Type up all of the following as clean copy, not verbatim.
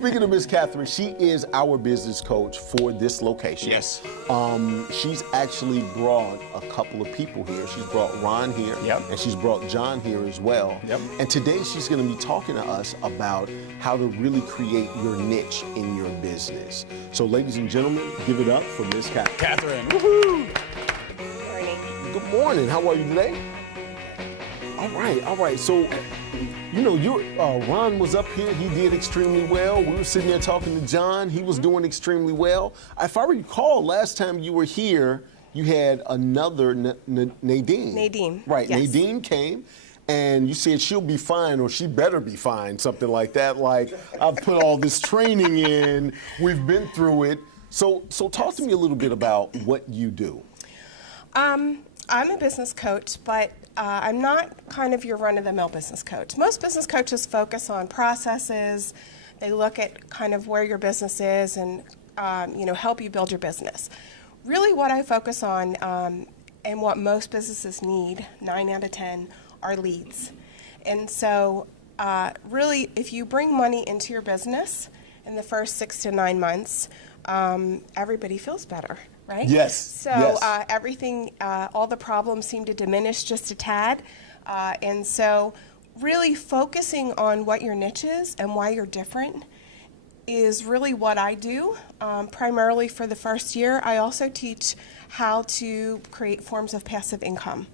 speaking of Miss Catherine, she is our business coach for this location. Yes. She's actually brought a couple of people here. She's brought Ron here, Yep. and she's brought John here as well. Yep. And today she's going to be talking to us about how to really create your niche in your business. So, ladies and gentlemen, give it up for Miss Catherine. Catherine. Woohoo! Morning. Good morning. How are you today? All right. So, you know, Ron was up here. He did extremely well. We were sitting there talking to John. He was doing extremely well. If I recall, last time you were here, you had another Nadine. Nadine. Right. Yes. Nadine came. And you said she'll be fine, or she better be fine, something like that. Like, I've put all this training in, we've been through it. So talk to me a little bit about what you do. I'm a business coach, but I'm not kind of your run-of-the-mill business coach. Most business coaches focus on processes. They look at kind of where your business is and help you build your business. Really, what I focus on and what most businesses need, 9 out of 10, are leads. And so, really, if you bring money into your business in the first 6 to 9 months, everybody feels better. Right? Yes. So yes. Everything, all the problems seem to diminish just a tad. And so really focusing on what your niche is and why you're different is really what I do, primarily for the first year. I also teach how to create forms of passive income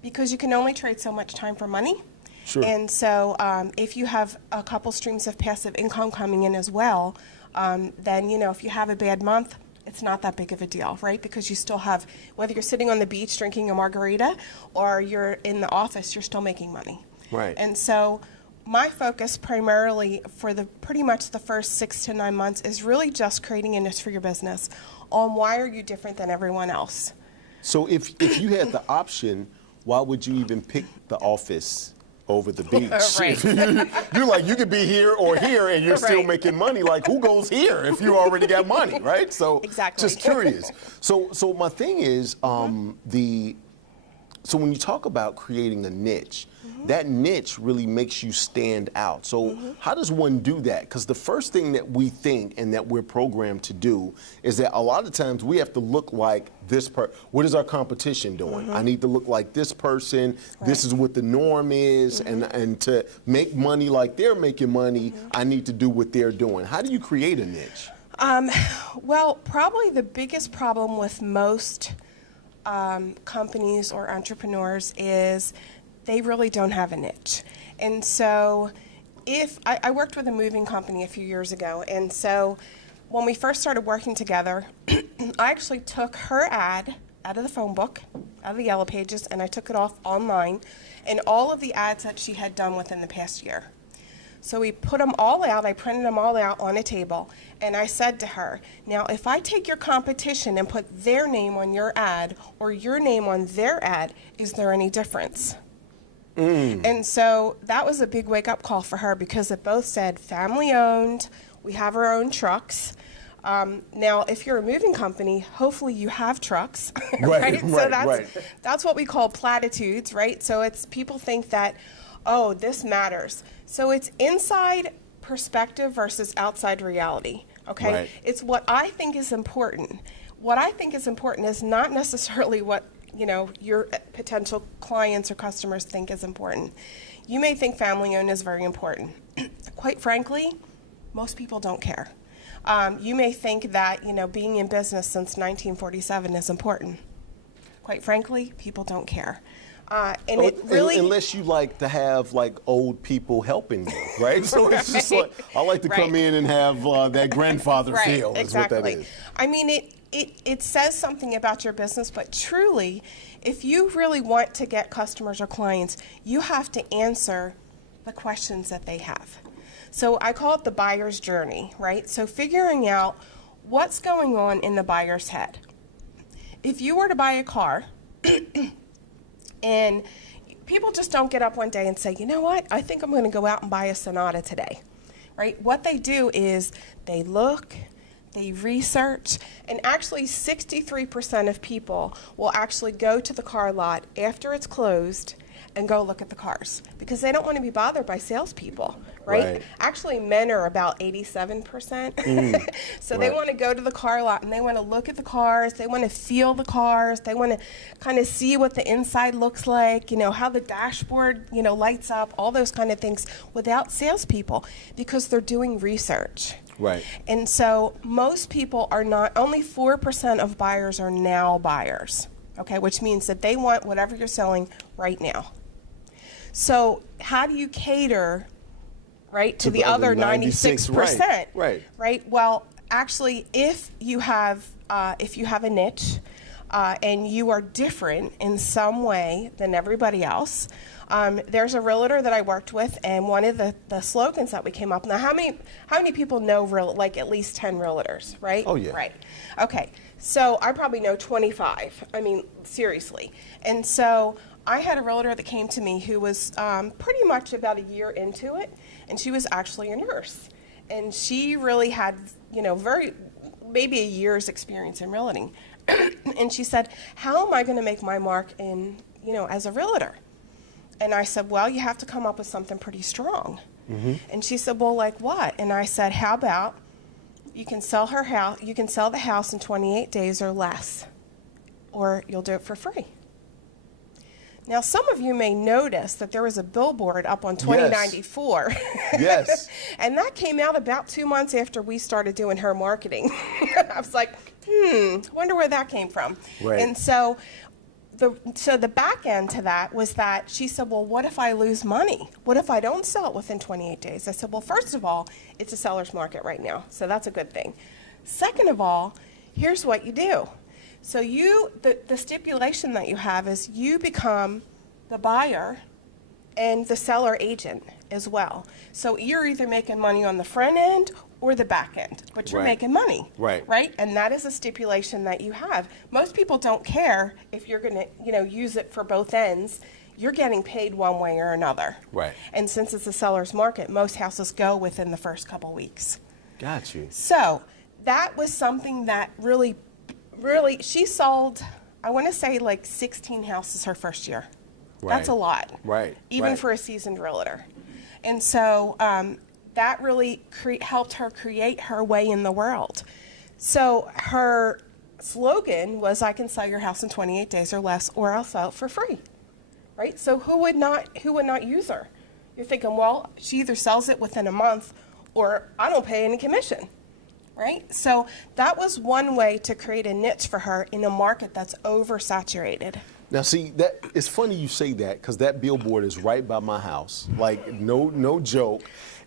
because you can only trade so much time for money. Sure. And so if you have a couple streams of passive income coming in as well, then, if you have a bad month, it's not that big of a deal, right? Because you still have, whether you're sitting on the beach drinking a margarita or you're in the office, you're still making money. Right. And so my focus primarily for pretty much the first 6 to 9 months is really just creating a niche for your business on why are you different than everyone else. So if you had the option, why would you even pick the office over the beach? Right. You're like, you could be here or here and you're still Right. making money. Like, who goes here if you already got money, right? So Exactly. just curious. So my thing is, so when you talk about creating a niche, that niche really makes you stand out. So how does one do that? Because the first thing that we think and that we're programmed to do is that a lot of times we have to look like this person. What is our competition doing? I need to look like this person. Right. This is what the norm is. And to make money like they're making money, I need to do what they're doing. How do you create a niche? Well, probably the biggest problem with most companies or entrepreneurs is they really don't have a niche. And so if I worked with a moving company a few years ago, and so when we first started working together, I actually took her ad out of the phone book, out of the Yellow Pages, and I took it off online, and all of the ads that she had done within the past year. So we put them all out, I printed them all out on a table, and I said to her, now if I take your competition and put their name on your ad or your name on their ad, is there any difference? And so that was a big wake-up call for her because it both said family-owned, we have our own trucks. Now, if you're a moving company, hopefully you have trucks, right? So that's what we call platitudes, right? So it's people think that, oh, this matters. So it's inside perspective versus outside reality, okay? Right. It's what I think is important. What I think is important is not necessarily what your potential clients or customers think is important. You may think family-owned is very important. Quite frankly, most people don't care. You may think that, being in business since 1947 is important. Quite frankly, people don't care. And it really, unless you like to have like old people helping you, right? So it's just like, I like to come in and have that grandfather feel. Is exactly. what that is. I mean, it says something about your business, but truly, if you really want to get customers or clients, you have to answer the questions that they have. So I call it the buyer's journey, right? So figuring out what's going on in the buyer's head. If you were to buy a car, and people just don't get up one day and say, you know what, I think I'm going to go out and buy a Sonata today, right? What they do is they look, they research, and actually 63% of people will actually go to the car lot after it's closed and go look at the cars because they don't want to be bothered by salespeople, right? Right. Actually, men are about 87%. So they Right. want to go to the car lot and they want to look at the cars. They want to feel the cars. They want to kind of see what the inside looks like, how the dashboard, lights up, all those kind of things without salespeople because they're doing research. Right. And so most people are not, only 4% of buyers are now buyers, okay, which means that they want whatever you're selling right now. So how do you cater, right, to the other 96%? Right. Well, actually, if you have a niche and you are different in some way than everybody else, there's a realtor that I worked with, and one of the slogans that we came up. Now, how many people know at least 10 realtors, right? Oh, yeah. Right. Okay. So I probably know 25. I mean, seriously. And so I had a realtor that came to me who was pretty much about a year into it, and she was actually a nurse, and she really had, maybe a year's experience in realting. And she said, "How am I going to make my mark in, as a realtor?" And I said, "Well, you have to come up with something pretty strong." Mm-hmm. And she said, "Well, like what?" And I said, "How about you can sell her house, you can sell the house in 28 days or less, or you'll do it for free." Now, some of you may notice that there was a billboard up on 2094. Yes. And that came out about 2 months after we started doing her marketing. I was like, wonder where that came from. Right. And so the back end to that was that she said, "Well, what if I lose money? What if I don't sell it within 28 days?" I said, "Well, first of all, it's a seller's market right now, so that's a good thing. Second of all, here's what you do. So the stipulation that you have is you become the buyer and the seller agent as well. So you're either making money on the front end or the back end, but you're Right. making money. Right. Right? And that is a stipulation that you have. Most people don't care if you're going to, use it for both ends. You're getting paid one way or another. Right. And since it's a seller's market, most houses go within the first couple weeks. Got you. So that was something that really, she sold, I want to say like 16 houses her first year. Right. That's a lot. Right. Even Right. for a seasoned realtor. And so that really helped her create her way in the world. So her slogan was, "I can sell your house in 28 days or less, or I'll sell it for free." Right? So who would not use her? You're thinking, well, she either sells it within a month or I don't pay any commission. Right? So that was one way to create a niche for her in a market that's oversaturated. Now, see, that it's funny you say that because that billboard is right by my house. Like, no joke.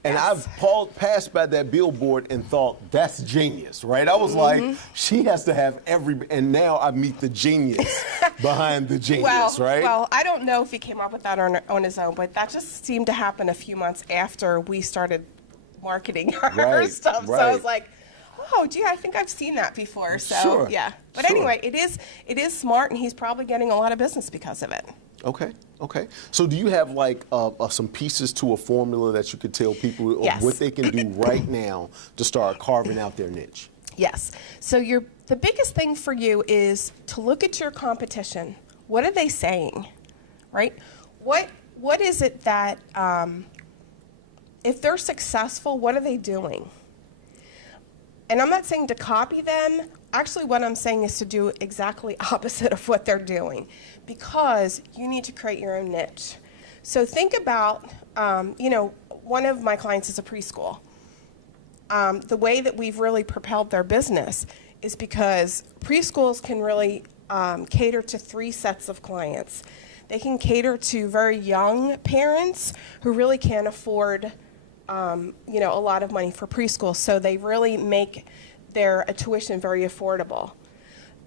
And Yes. I've passed by that billboard and thought, that's genius, right? I was like, she has to have and now I meet the genius behind the genius, right? Well, I don't know if he came up with that on his own, but that just seemed to happen a few months after we started marketing her Right, stuff. So I right. was like, oh, gee, I think I've seen that before. So Sure, yeah. But sure. anyway, it is smart, and he's probably getting a lot of business because of it. Okay. So do you have like some pieces to a formula that you could tell people of Yes. what they can do right now to start carving out their niche? Yes. So the biggest thing for you is to look at your competition. What are they saying, right? What is it that if they're successful, what are they doing? And I'm not saying to copy them. Actually, what I'm saying is to do exactly opposite of what they're doing, because you need to create your own niche. So think about, one of my clients is a preschool. The way that we've really propelled their business is because preschools can really cater to 3 sets of clients. They can cater to very young parents who really can't afford a lot of money for preschool, so they really make their tuition very affordable.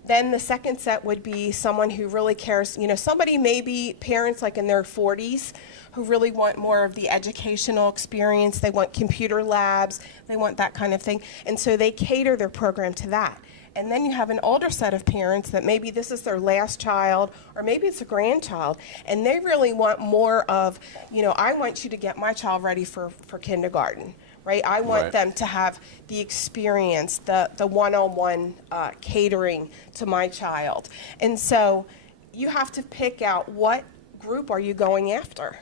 Then the second set would be someone who really cares, somebody maybe parents like in their 40s who really want more of the educational experience. They want computer labs, they want that kind of thing, and so they cater their program to that. And then you have an older set of parents that maybe this is their last child, or maybe it's a grandchild, and they really want more of, I want you to get my child ready for kindergarten, right? I want Right. them to have the experience, the one-on-one catering to my child. And so you have to pick out what group are you going after?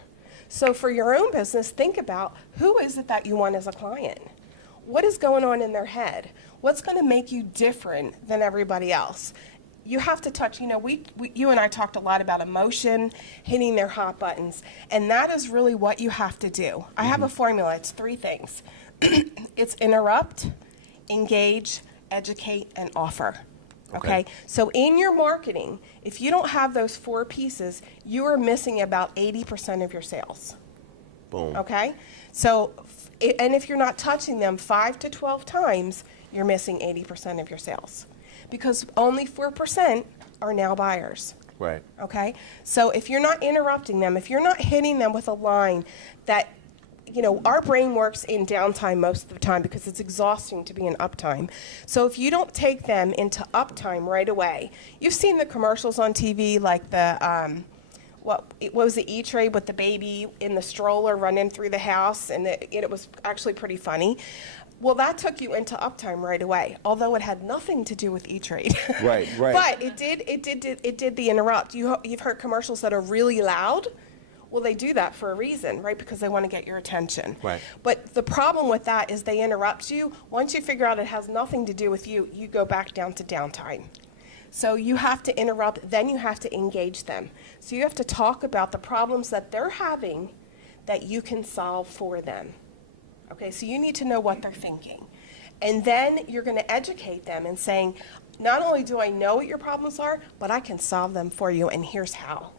So for your own business, think about who is it that you want as a client? What is going on in their head? What's going to make you different than everybody else? You have to touch, you know, you and I talked a lot about emotion, hitting their hot buttons, and that is really what you have to do. I have a formula. It's 3 things. It's interrupt, engage, educate, and offer. Okay? So in your marketing, if you don't have those 4 pieces, you are missing about 80% of your sales. Boom. Okay? So, and if you're not touching them 5 to 12 times, you're missing 80% of your sales. Because only 4% are now buyers. Right. Okay? So if you're not interrupting them, if you're not hitting them with a line that, you know, our brain works in downtime most of the time because it's exhausting to be in uptime. So if you don't take them into uptime right away, you've seen the commercials on TV like the, what was the E-Trade with the baby in the stroller running through the house, and it was actually pretty funny. Well, that took you into uptime right away, although it had nothing to do with E-Trade. Right, right. But it did the interrupt. You've heard commercials that are really loud. Well, they do that for a reason, right? Because they want to get your attention. Right. But the problem with that is they interrupt you. Once you figure out it has nothing to do with you, you go back down to downtime. So you have to interrupt, then you have to engage them. So you have to talk about the problems that they're having that you can solve for them. Okay, so you need to know what they're thinking. And then you're going to educate them and saying, not only do I know what your problems are, but I can solve them for you, and here's how.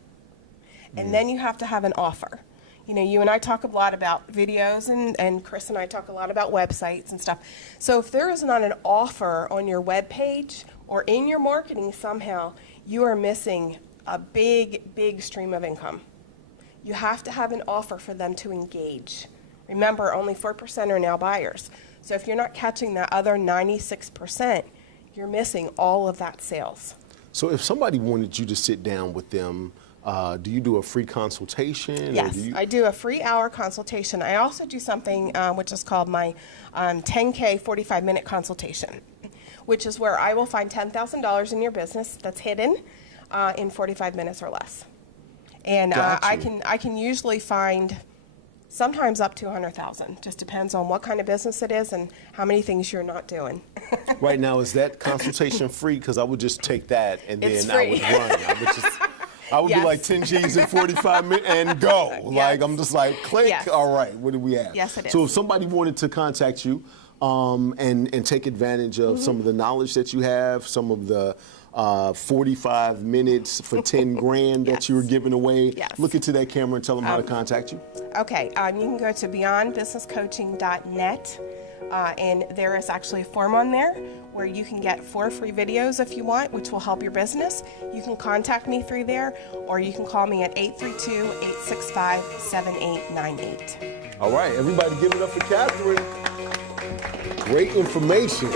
And then you have to have an offer. You know, you and I talk a lot about videos, and Chris and I talk a lot about websites and stuff. So if there is not an offer on your web page or in your marketing somehow, you are missing a big, big stream of income. You have to have an offer for them to engage. Remember, only 4% are now buyers. So if you're not catching that other 96%, you're missing all of that sales. So if somebody wanted you to sit down with them, do you do a free consultation? Yes, or I do a free hour consultation. I also do something which is called my 10K 45-minute consultation, which is where I will find $10,000 in your business that's hidden in 45 minutes or less. And I can usually find sometimes up to 100,000. Just depends on what kind of business it is and how many things you're not doing. Right now, is that consultation free? Because I would just take that and It's then I free. would run. I would Yes. do like 10 G's in 45 minutes and go. Like, I'm just like, click. Yes. All right, what do we have? Yes, it is. So if somebody wanted to contact you and take advantage of some of the knowledge that you have, some of the 45 minutes for 10 grand that Yes. you were giving away, Yes. look into that camera and tell them how to contact you. Okay, you can go to beyondbusinesscoaching.net, and there is actually a form on there where you can get 4 free videos if you want, which will help your business. You can contact me through there, or you can call me at 832-865-7898. All right, everybody give it up for Catherine. Great information.